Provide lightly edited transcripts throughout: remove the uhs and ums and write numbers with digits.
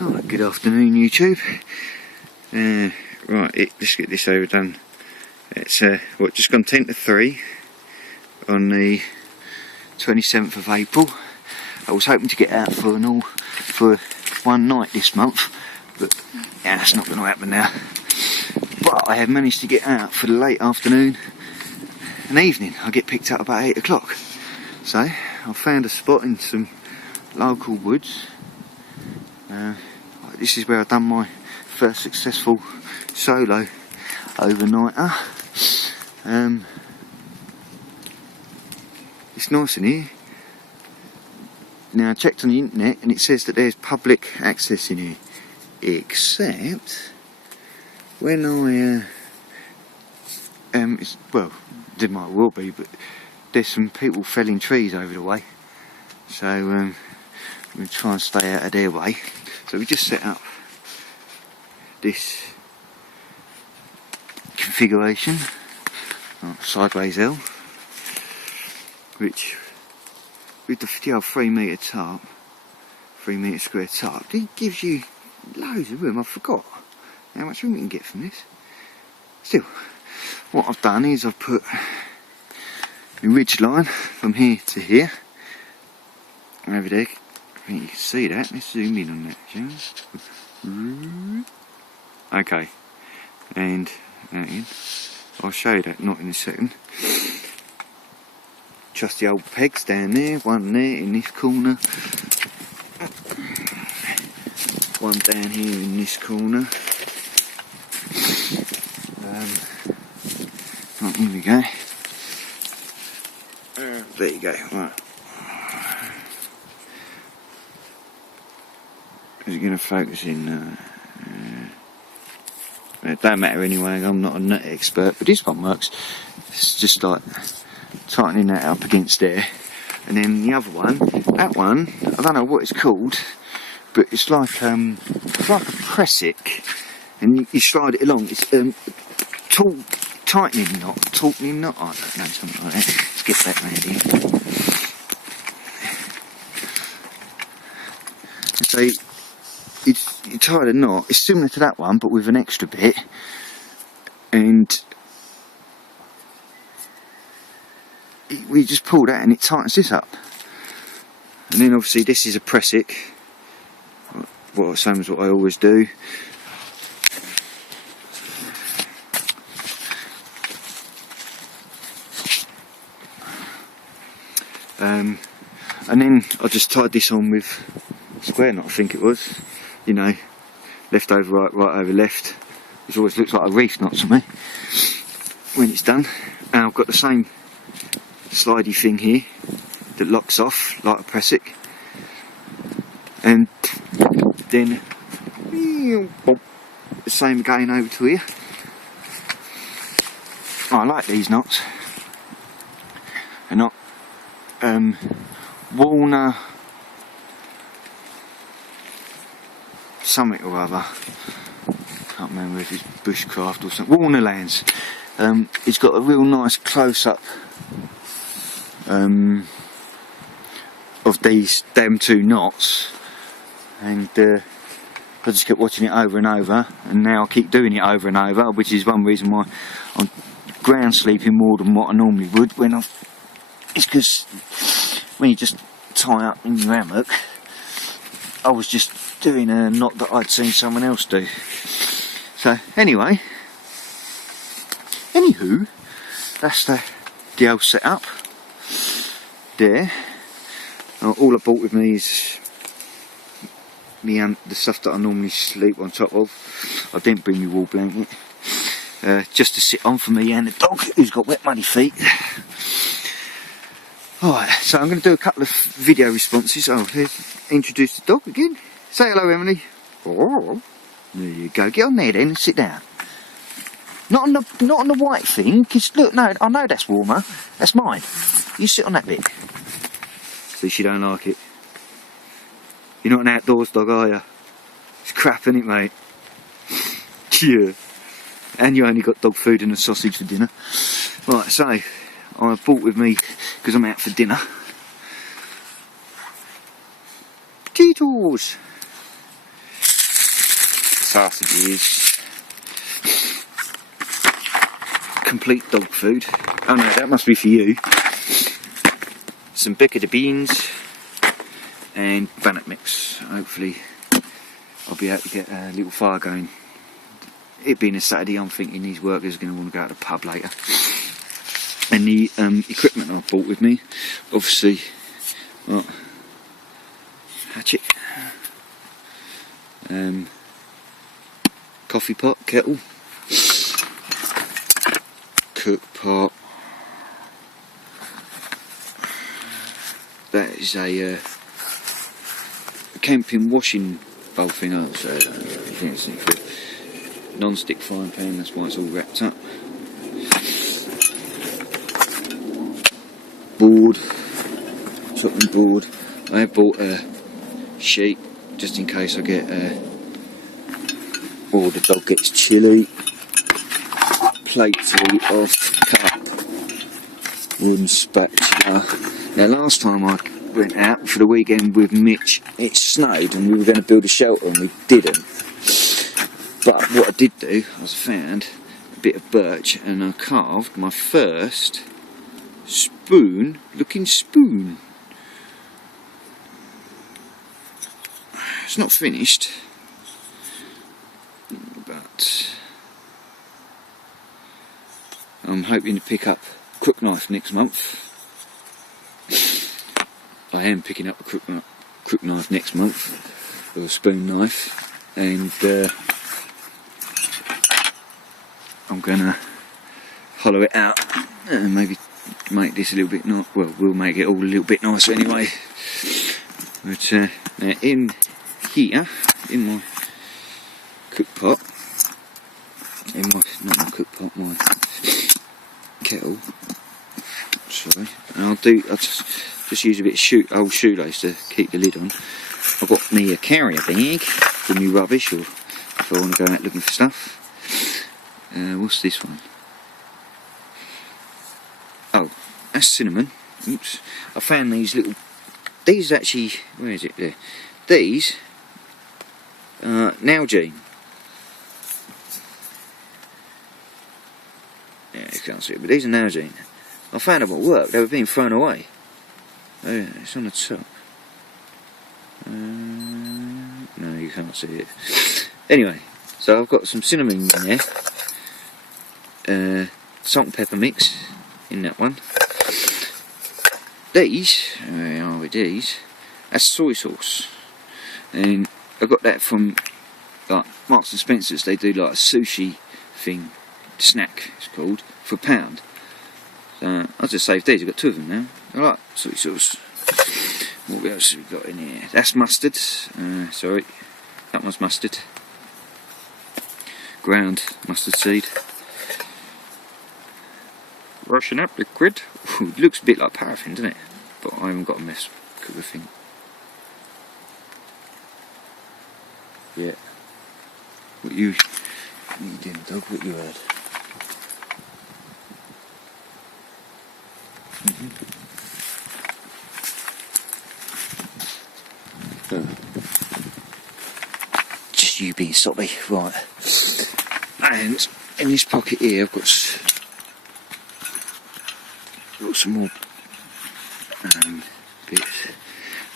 Alright, good afternoon YouTube. Right, let's get this overdone. It's just gone 10 to 3 on the 27th of April. I was hoping to get out for one night this month, but yeah, that's not going to happen now. But I have managed to get out for the late afternoon and evening. I get picked up about 8 o'clock. So I found a spot in some local woods. This is where I've done my first successful solo overnighter. It's nice in here. Now I checked on the internet and it says that there's public access in here, except when well, there might well be, but there's some people felling trees over the way, so I'm going to try and stay out of their way. So we just set up this configuration, sideways L, which with the old 3 metre tarp, 3 metre square tarp, it gives you loads of room. I forgot how much room you can get from this. Still, what I've done is I've put the ridge line from here to here, over there. I think you can see that. Let's zoom in on that, James. Okay, and I'll show you that, not in a second. Just the old pegs down there, one there in this corner, one down here in this corner. Right, here we go. There you go. Right. Is it going to focus in? It don't matter anyway. I'm not a nut expert, but this one works. It's just like tightening that up against there, and then the other one, that one, I don't know what it's called, but it's like a pressic, and you slide it along. It's tightening knot, tautening knot. I don't know, something like that. Let's get back round here. So you tie the knot. It's similar to that one, but with an extra bit, and we just pull that and it tightens this up. And then obviously this is a pressic, same as what I always do. And then I just tied this on with square knot, I think it was. You know, left over right, right over left. It always looks like a reef knot to me when it's done. And I've got the same slidey thing here that locks off like a pressic, and then the same again over to here. I like these knots. They're not Walner something or other. Can't remember if it's bushcraft or something. Walner Lands. It's got a real nice close up of them two knots, and I just kept watching it over and over, and now I keep doing it over and over, which is one reason why I'm ground sleeping more than what I normally would it's because when you just tie up in your hammock, I was just doing a knot that I'd seen someone else do. So anyway, anywho, that's the old setup there. All I bought with me is the stuff that I normally sleep on top of. I didn't bring my wool blanket, just to sit on for me and the dog, who's got wet muddy feet. Alright, so I'm going to do a couple of video responses. Oh, here's introduce the dog again. Say hello, Emily. Oh, there you go. Get on there then and sit down. Not on the white thing, because look, no, I know that's warmer. That's mine. You sit on that bit. See, she don't like it. You're not an outdoors dog, are you? It's crap, isn't it, mate? Yeah. And you only got dog food and a sausage for dinner. Right, so I bought with me, because I'm out for dinner, potatoes. sausages, complete dog food. Oh no, that must be for you. Some bicker beans and bannock mix. Hopefully I'll be able to get a little fire going. It being a Saturday, I'm thinking these workers are going to want to go to the pub later. And the equipment I've bought with me, obviously, well, hatchet, coffee pot, kettle, cook pot. That is a camping washing bowl thing. Oh, so non-stick frying pan. That's why it's all wrapped up. Board, chopping board. I have bought a sheet just in case I get or the dog gets chilly. Plate to eat off, cup, wooden spatula. Now last time I went out for the weekend with Mitch, it snowed and we were going to build a shelter and we didn't. But what I did do, I found a bit of birch and I carved my first looking spoon. It's not finished, but I'm hoping to pick up a crook knife next month. I am picking up a crook knife next month, or a spoon knife, and I'm gonna hollow it out and maybe make this a little bit nice. Well, we'll make it all a little bit nicer anyway. But now in here, in my cook pot, not my cook pot, my kettle. Sorry, and I'll just use a bit of old shoelace to keep the lid on. I've got me a carrier bag for me rubbish, or if I want to go out looking for stuff. What's this one? Oh, that's cinnamon. Oops. I found these little. These actually. Where is it? There. These. Nalgene. Yeah, you can't see it, but these are Nalgene. I found them at work. They were being thrown away. Oh yeah, it's on the top. No, you can't see it. Anyway, so I've got some cinnamon in there. Salt and pepper mix in that one. These, where are we? These? That's soy sauce, and I got that from like Marks and Spencer's. They do like a sushi thing, snack it's called, for £1. So I just saved these. I've got 2 of them now. I like soy sauce. What else have we got in here? That's mustard. Sorry, that one's mustard. Ground mustard seed. Russian up liquid. Ooh, it looks a bit like paraffin, doesn't it? But I haven't got a mess cooker thing. Yeah. What you didn't, dog? What you heard? Just you being soppy, right? And in this pocket here, I've got some more bits.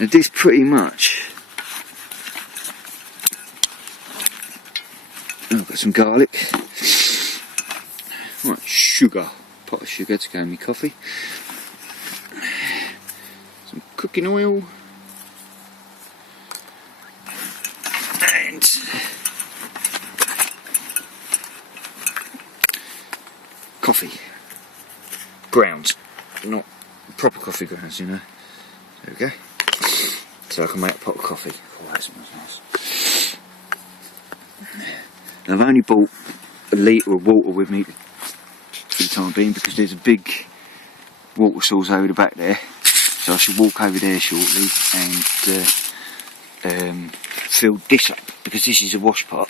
Now this pretty much. I've got some garlic. Right, sugar. Pot of sugar to go in my coffee. Some cooking oil. And coffee. Grounds. Not proper coffee grounds, you know. There we go. So I can make a pot of coffee. Oh, that smells nice. Now I've only bought a litre of water with me for the time being because there's a big water source over the back there. So I should walk over there shortly and fill this up because this is a wash pot.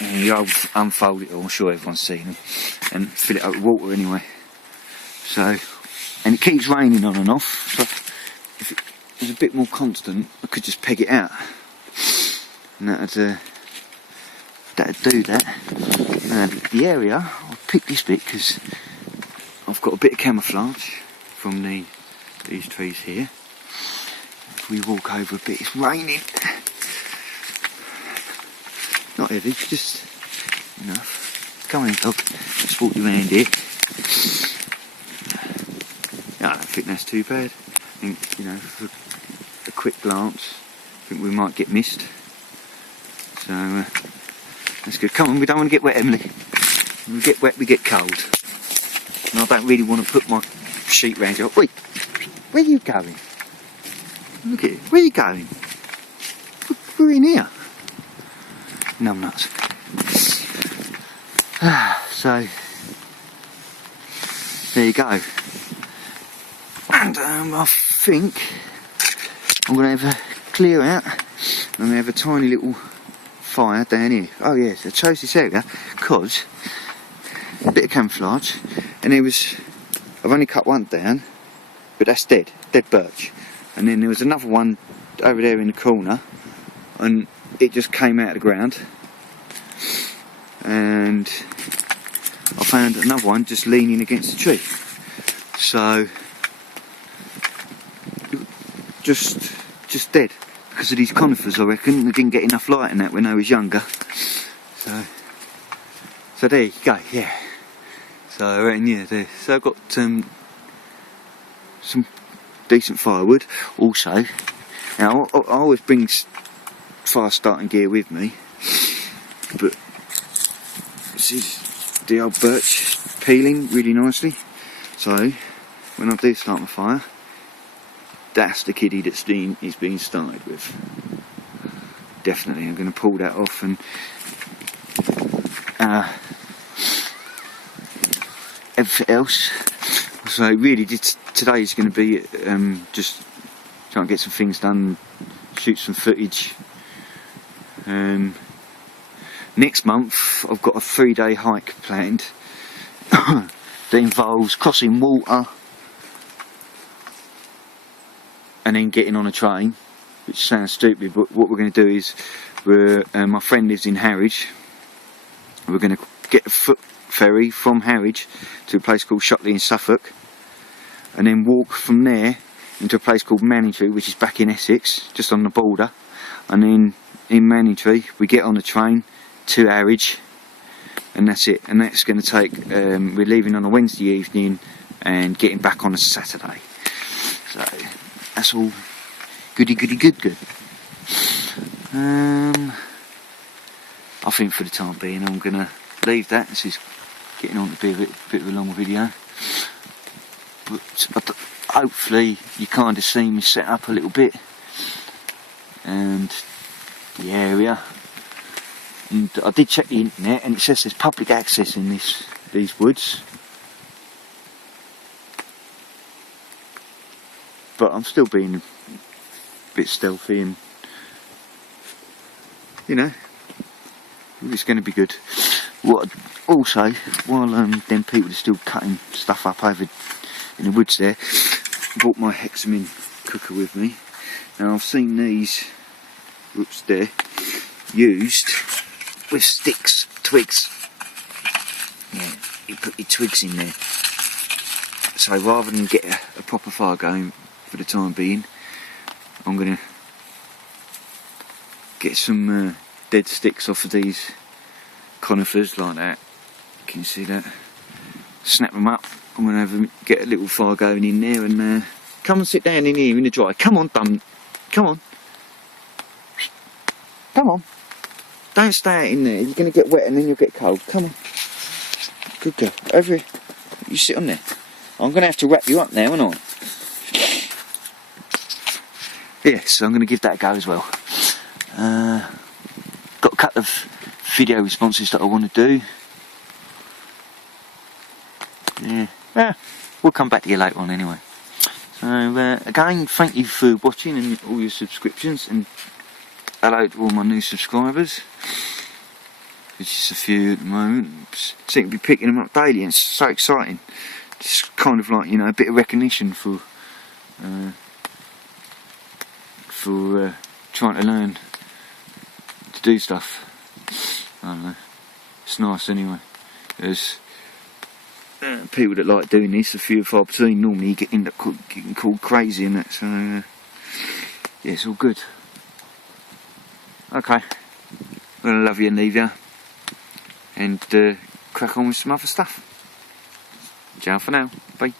And you unfold it all, I'm sure everyone's seen them, and fill it up with water anyway. So, and it keeps raining on and off, so if it was a bit more constant I could just peg it out. and that'd do that. The area, I'll pick this bit because I've got a bit of camouflage from these trees here. If we walk over a bit, it's raining. Not heavy, just enough. Come on, dog. Let's walk you around here. I don't think that's too bad. I think, for a quick glance, I think we might get missed. So, that's good. Come on, we don't want to get wet, Emily. When we get wet, we get cold. And I don't really want to put my sheet round you. Wait, where are you going? Look at it. Where are you going? We're in here. Numbnuts. So, there you go. And I think I'm going to have a clear out. I'm going to have a tiny little fire down here. Oh yes, I chose this area because a bit of camouflage, and I've only cut one down, but that's dead birch. And then there was another one over there in the corner, and it just came out of the ground. And I found another one just leaning against the tree. So just dead because of these conifers, I reckon. They didn't get enough light in that when I was younger. So there you go, yeah. So I reckon, yeah, there. So I've got some decent firewood. Also, now I always bring fire starting gear with me, but this is the old birch peeling really nicely. So when I do start my fire, that's the kiddie that's is being started with. Definitely, I'm going to pull that off, and everything else. So really, today is going to be just trying to get some things done, shoot some footage. Next month, I've got a 3-day hike planned that involves crossing water and then getting on a train, which sounds stupid, but what we're going to do is, my friend lives in Harwich. We're going to get a foot ferry from Harwich to a place called Shotley in Suffolk, and then walk from there into a place called Manningtree, which is back in Essex, just on the border. And then in Manningtree, we get on the train to Harwich, and that's it. And that's going to take, we're leaving on a Wednesday evening and getting back on a Saturday. So that's all goody good. I think for the time being I'm going to leave that. This is getting on to be a bit of a long video, but hopefully you kind of see me set up a little bit and the area. And I did check the internet, and it says there's public access in these woods, but I'm still being a bit stealthy, and it's going to be good. Also, while them people are still cutting stuff up over in the woods there, I brought my hexi cooker with me. Now I've seen these, whoops, there, used with sticks, twigs. Yeah, you put your twigs in there. So rather than get a proper fire going for the time being, I'm going to get some dead sticks off of these conifers like that. Can you see that? Snap them up. I'm going to get a little fire going in there, and come and sit down in here in the dry. Come on, Dum. Come on. Come on. Don't stay out in there. You're going to get wet and then you'll get cold. Come on. Good girl. Over here. You sit on there. I'm going to have to wrap you up now, aren't I? Yes, so I'm going to give that a go as well. Got a couple of video responses that I want to do. Yeah, we'll come back to you later on anyway. So again, thank you for watching and all your subscriptions, and hello to all my new subscribers. There's just a few at the moment. Seem to be picking them up daily, and it's so exciting. Just kind of like, a bit of recognition for trying to learn to do stuff. I don't know. It's nice anyway. There's people that like doing this, a few and far between. Normally you end up getting called crazy and that, so yeah, it's all good. Okay, I'm going to love you and leave you, and crack on with some other stuff. Ciao for now, bye.